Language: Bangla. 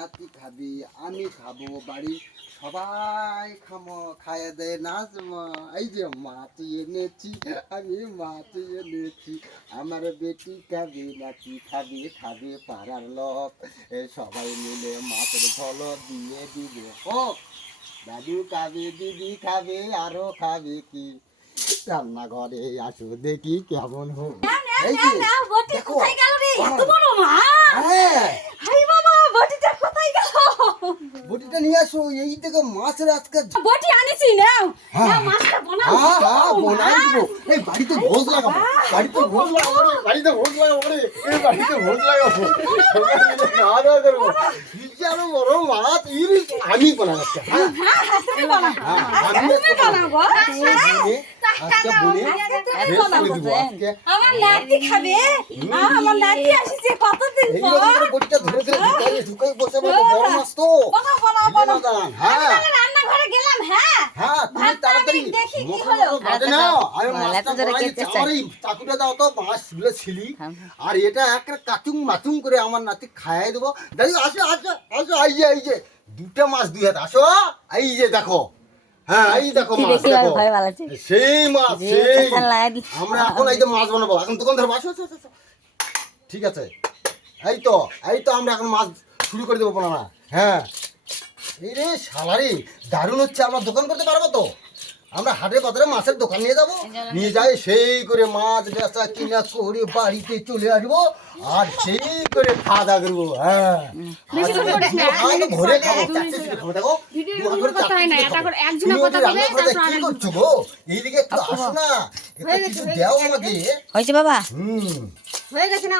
নাতি খাবি, আমি খাবো, বাড়ি সবাই খাইয়ে দেয় নাজমা। এই যে মাছ এনেছি, আমি মাছ এনেছি, আমার বেটি খাবে, নাতি খাবে, খাবে পাড়ার লোক, সবাই মিলে মাছের ঝোল দিয়ে দিবে। ও দাদু খাবে, দিদি খাবে, আরো খাবে কি, রান্নাঘরে আসো দেখি কেমন হোক। এই যে দেখো, হ্যাঁ বটিটা নিয়ে আসো। এই দেখো মাছের আজকে বটি আনিছি নাও। হ্যাঁ। নাও মাছটা বানাও। বনাই দিব। এই বাড়িতে ভোজ লাগাবো, বাড়িতে ভোজ লাগাবো রে, বাড়িতে ভোজ লাগাবো রে, এই বাড়িতে ভোজ লাগাবো, সবাই মিলে খাওয়া দাওয়া করবো। বিশাল বড় মাছ ইলিশ আমি বানাচ্ছি। হ্যাঁ তুমি বানাও। তুমি বানাবো। আজকে বলে তুমি বানাবো। আমার নাতি খাবে। আমার নাতি আসছে কতদিন পর। এইরকম বটিটা ধরে ধরে ঢুকাই বসে বসে বড় মাছ তো। বানাও। হ্যাঁ আমি রান্নাঘরে গেলাম। হ্যাঁ হ্যাঁ তুমি তাড়াতাড়ি দেখি কি হলো। বাজে না, আমি মাছটা বড়াই দিচ্ছি। আমার এই চাকুটা দাও তো, মাছগুলো ছিলি আর এটা একটা কাচুং মাচুং করে আমার নাতি খাইয়ে দেবো। দাদু আসো আসো আসো, এই যে দুটো মাছ দুই হাত, আসো এই যে দেখো। হ্যাঁ এই দেখো মাছ, দেখো সেই মাছ, সেই আমরা এখন এই যে মাছ বানাবো। এখন দোকান ধরবো, আসো আসো আসো। ঠিক আছে, এই তো আমরা এখন মাছ শুরু করে দেবো না। হ্যাঁ এই রে শালারি দারুণ হচ্ছে, আমরা দোকান করতে পারবো তো। আমরা হাটে বাজারে মাছের দোকান নিয়ে যাবো, নিয়ে যাই সেই করে মাছ বেচা কিনা করে বাড়িতে চলে আসবো আর সেই করে খাওয়া দাওয়া করবো। হ্যাঁ ঘরে খাবো, দেখো কি করছো গো, এইদিকে একটু আসো না, একটু কিছু দেও আমাকে। হয়েছে বাবা? হুম হয়ে গেছে না।